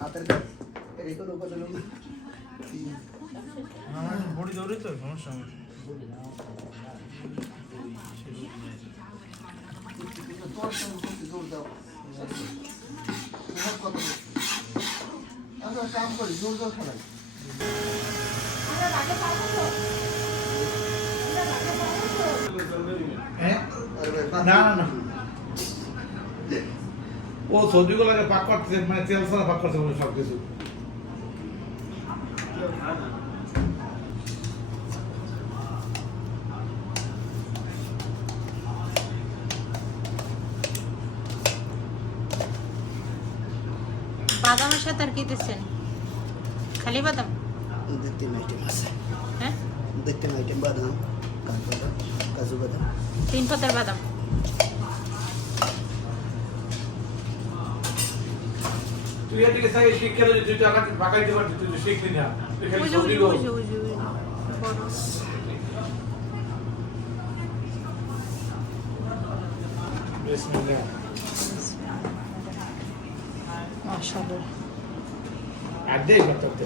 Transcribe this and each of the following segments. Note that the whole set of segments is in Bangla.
হাতের কাজ এই কোনো কথা নেই আমার বডি দৌড়ে তো সমস্যা আমার জোর দাও আমরা কাম করি জোর জোর খেলাই না না না ও সবজিগুলোকে পাক করতেছে মানে তেল ছাড়া পাক করতে সব কিছু বাদামের সাথে আর কি দিচ্ছেন? খালি বাদাম? 2-3 আইটেম আছে। হ্যাঁ 2-3 আইটেম বাদাম, কাজু বাদাম, 3 পাতার বাদাম। তুই এদিকে সাই শিক্ষা দিতে তুই টাকা বাকাইতে পারছিস তুই শিখলি না তুই খালি সবজি গো বিসমিল্লাহ মাশাআল্লাহ আদেই করতে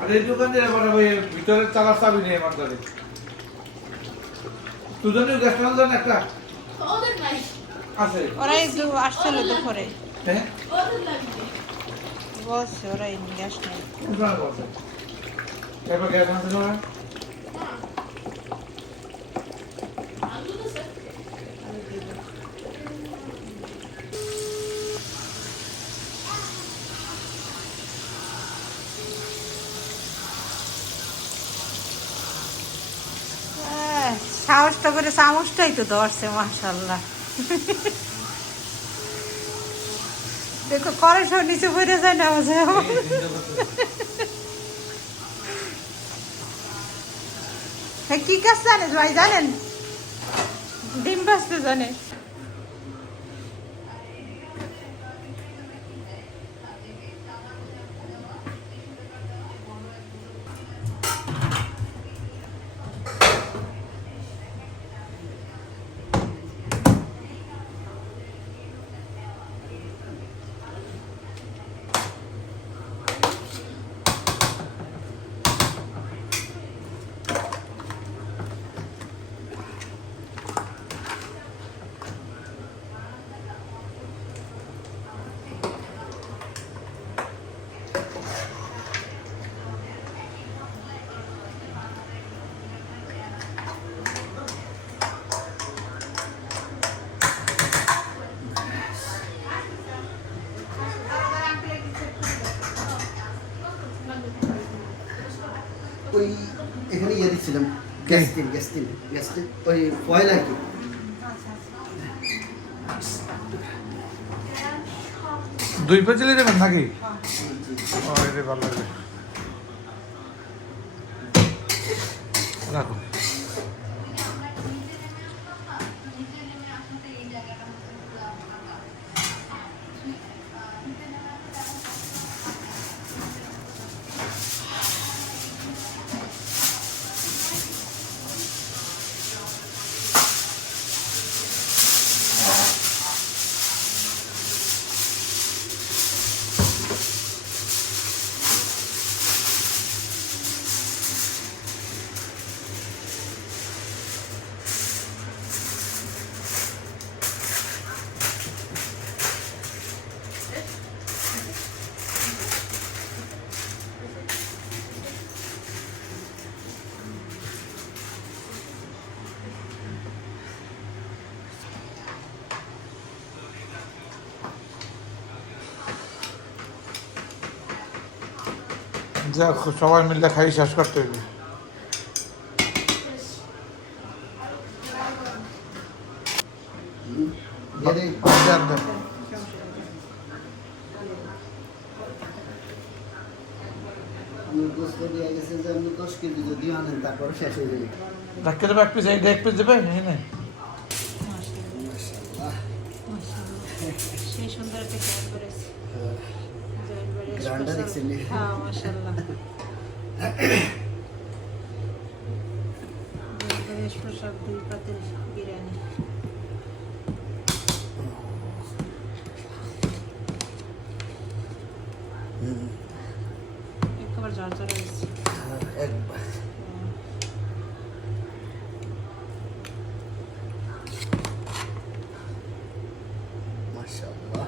আরে দোকানে আমার ওই ভিতরের চালা চাবি নেই আমার কাছে তুজনের গ্যাস লাগান একটা ওদের নাই আছে ওরাই আসছিল দুপুরে হ্যাঁ ওদের লাগবে বলছে ওরাই গ্যাস নেই কোনটা বলছে এবার গ্যাস আনতে না আলু তো স্যার সাহসটা করে চামচটাই তো ধরছে মাশাআল্লাহ দেখো করে সব নিচে পড়ে যায় না মাঝে কি কাজ জানে ভাই জানেন ডিম ভাজতে জানে ওই এখানে ইয়ে দিচ্ছিলাম গ্যাস তিন ওই ফয়েল আর কি দুই পেজে দেবেন নাকি ও এটা ভালো লাগবে রাখো যা সবাই মিলে খাই শেষ করতে হবে তারপরে শেষ হয়ে যাবে ডাক্তার এক পিস এক পিস দেবে হ্যাঁ সেই সুন্দর একটা জয়েন করেছে গ্রান্ডার পারছেন নি। হ্যাঁ মাশাআল্লাহ স্পেশাল 2 পাতিল বিরিয়ানি একবার ঝরঝরে হয়েছে একবার মাশাআল্লাহ।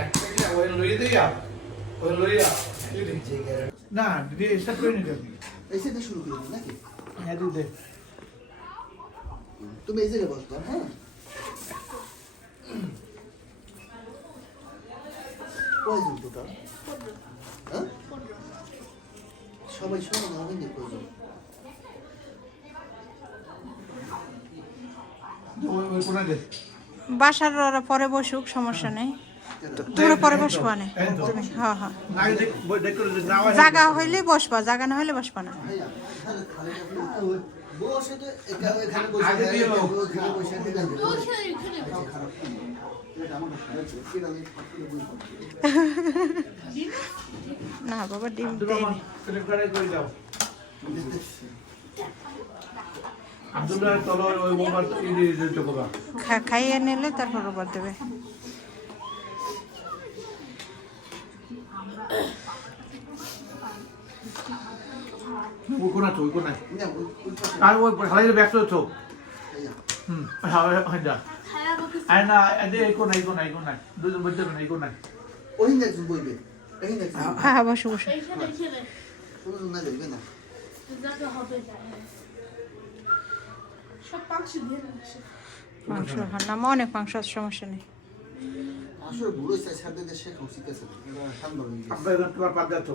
একটা ওই লইয়ে দিয়া ওই লইয়া যে গ্যারান্টি না দিয়ে স্টার্ট করে নিতে এসে দিয়ে শুরু করে দিন নাকি? হ্যাঁ দিদি তুমি এই জায়গায় বসবা, হ্যাঁ? কয়জন টোটাল? হ্যাঁ? সবাই সমান হবে না কয়জন? ওই কোনা দে বাসার ওরা পরে বসুক সমস্যা নেই তোমরা পরে বসবা না তুমি হ্যাঁ হ্যাঁ না দেখ দেখ করে না জায়গা হইলে বসবা জায়গা না হইলে বসবা না ভাইয়া, তাহলে খালি আপনি বসে তো এখানে বসে আগে দিয়ে নাও। ওখানে বসে দিলেন যে। ওখানে এখানে খারাপ কি? এটা আমার খারাপ ছিল। সেটা আমি সবগুলো বই পড়ছি। না বাবা ডিম আব্দুল দেয় রহমান সিলেক্ট করে দাও দেখতেছি। আব্দুল্লাহ তলো ওই মোবাইল দিয়ে দিতে কবা খাইয়ে নিলে তারপর ওবার দেবে ওই কোনা তো ওই কোনা না, ওই পাশে। আর ওই হালাই ব্যস্ত তো ভাইয়া, হয় যা খারাপ হচ্ছে আর না এদে এই কোনা দুজন বলতে না এই কোনা ওখানে একজন বইবে। এখানে একজন বইবে। হ্যাঁ হ্যাঁ বসো বসো এইখানে এখানে কোনোজন না দেখবে না। জায়গা হবে না সব পাঁচ দিয়ে রাখছে মাংস রান্না অনেক মাংস আছে, সমস্যা নেই আসলে ভুল হয়েছে, সাথে দেশে খুশি আছে। এটা ঠান্ডা হয়ে গেছে। আপনার তোমার পাপ যাচ্ছ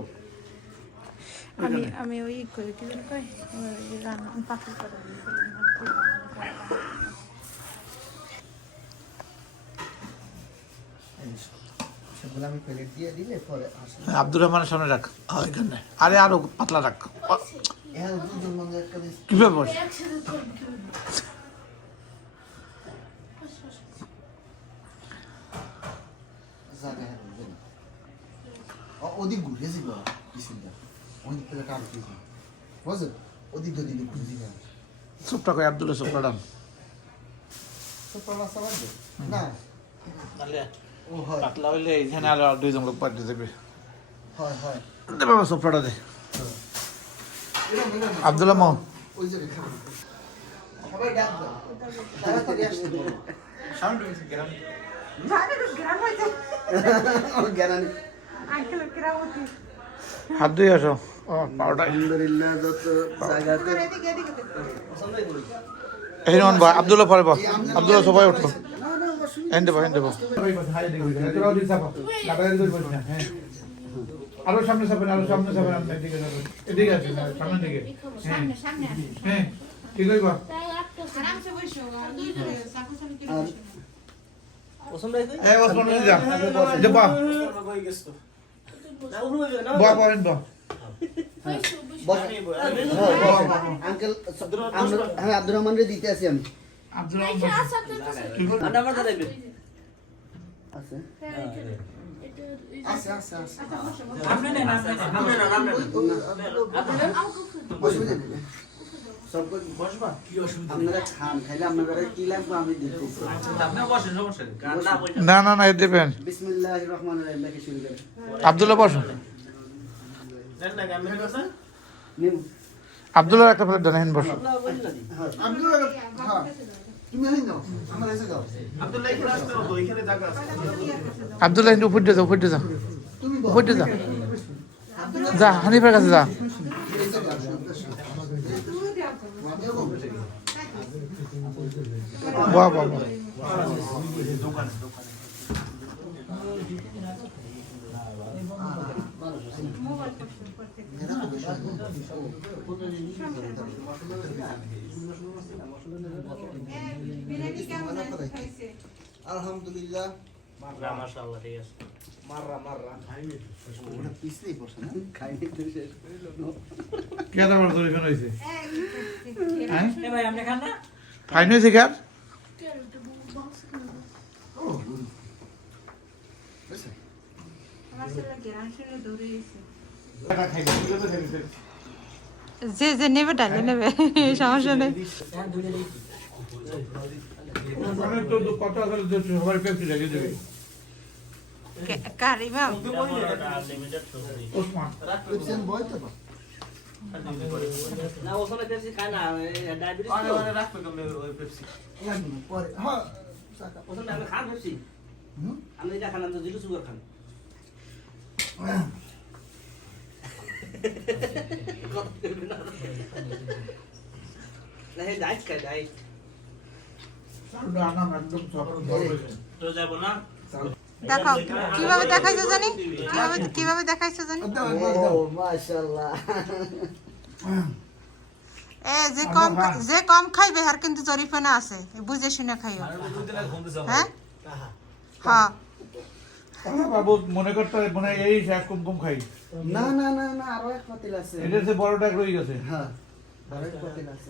আমি ওই করে কি যেন কই ওই রান্না পাখি করে সেগুলো আমি প্লেট দিয়ে দিলে পরে আসলে আব্দুর রহমানের সামনে রাখ ওইখানে আরে আরো পাতলা রাখ হ্যাঁ দুজন মধ্যে একটা দিস কিভাবে বস একসাথে করবে জায়গা হ্যাঁ বলবে না। ওদিক ঘুরেছি বা কিসিনটা ওদিক থেকে টান দিয়েছি বুঝলেন ওদিক যদি ঘুরছি না চুপটা কই আব্দুল্লাহ চুপটা ডান সব পালা চালাবে না ও হয় পাতলা হইলে এখানে আর দুইজন লোক পাঠিয়ে দেবে হয় হয় দে বাবা চুপটা দে আব্দুল্লাহ মো ওই জায়গায় খাবে সবাই ডাক দাও তাড়াতাড়ি আসতে বলো সাউন্ড হইছে গ্রাম জ্ঞান হাত ধুই আসো ও পাউডার আলহামদুলিল্লাহ যত জায়গাতে এই নন ভাই আব্দুল্লাহ পরে বা আব্দুল্লাহ সবাই উঠো না না অসুবিধা এন্ড বা আরো সামনে যাবেন আরো সামনে যাবেন আপনি এদিকে যাবেন এদিকে আছে সামনে দিকে সামনে সামনে হ্যাঁ ঠিক হইবা তাই একটা আরামসে বসো আর দুই জনে চাকু চাকু করে আর এই ওসমান যা যা বা বা পয়েন্ট বা বস আঙ্কেল হ্যাঁ আব্দুর রহমানরে দিতে আছি আমি আব্দুল এইখানে রহমান আছে আপনার কাছে আছে এটা আছে আছে আছে আপনারা খান খাইলে আপনারা কি লাগবে আমি দিতেছি না না না এ দেবেন বিসমিল্লাহির রহমানির রহিম থেকে শুরু করেন আব্দুল্লাহ বসো নিম আব্দুল্লাহ একটা প্লেট দেন হেন বসো আব্দুল্লাহ হ্যাঁ তুমি হই নাও আমার এসে দাও আব্দুল্লাহ কিন্তু উপর দিয়ে যাও উপর দিয়ে যাও তুমি উপর দিয়ে যা যা হানিফের কাছে যা বাহ বাহ বাহ বিরিয়ানি কেমন হয়েছে? আলহামদুলিল্লাহ। মাররা মাশাআল্লাহ ঠিক আছে মাররা ওটা পিছলেই বসে না? খাইনি তো শেষ করে হলো। কে আমার ধরে ফেন হইছে হ্যাঁ এ ভাই আপনি খান না ফাইন হইছে কার Quero, eu vou balsa. ও, বুঝছে? আমার ছেলে গেরান শুনে দৌড়ে গেছে। টাকা খাইছে তুই তো খাইছিস যে যে নেবে ডালে নেবে সমস্যা নেই। হ্যাঁ দুইটা দিই ওখানে তো কত করে দিতে সবার পেপসি লাগে দেবে কার ইমাম লিমিটেড সবজি ওসমান পেপসিয়ান বয় তো বা? না ওখানে পেপসি খায় না ডায়াবেটিস তো রাখবে কমে ওই পেপসি একদম পরে, হ্যাঁ, চাকা। ওখানে আমি খান পেপসি হুম? আমি এটা খান তো জিরো সুগার খান না হে ডাইট খায় ডাইট চালটা আনাম একদম সকাল বড় হইছে তো যাব না দেখাও কিভাবে দেখাইছো জানি কিভাবে দেখাইছো জানি দাও, একবার দাও। মাশাআল্লাহ। এ যে কম খাইবে আর কিন্তু জরিফানা আছে বুঝে শুনে খাইও হ্যাঁ হ্যাঁ বাবু মনে করতে মনে এই শাক কম কম খাই না না না না, আরো এক পাতিল আছে। এটা সে বড়টা রয়ে গেছে হ্যাঁ, আরো এক পাতিল আছে।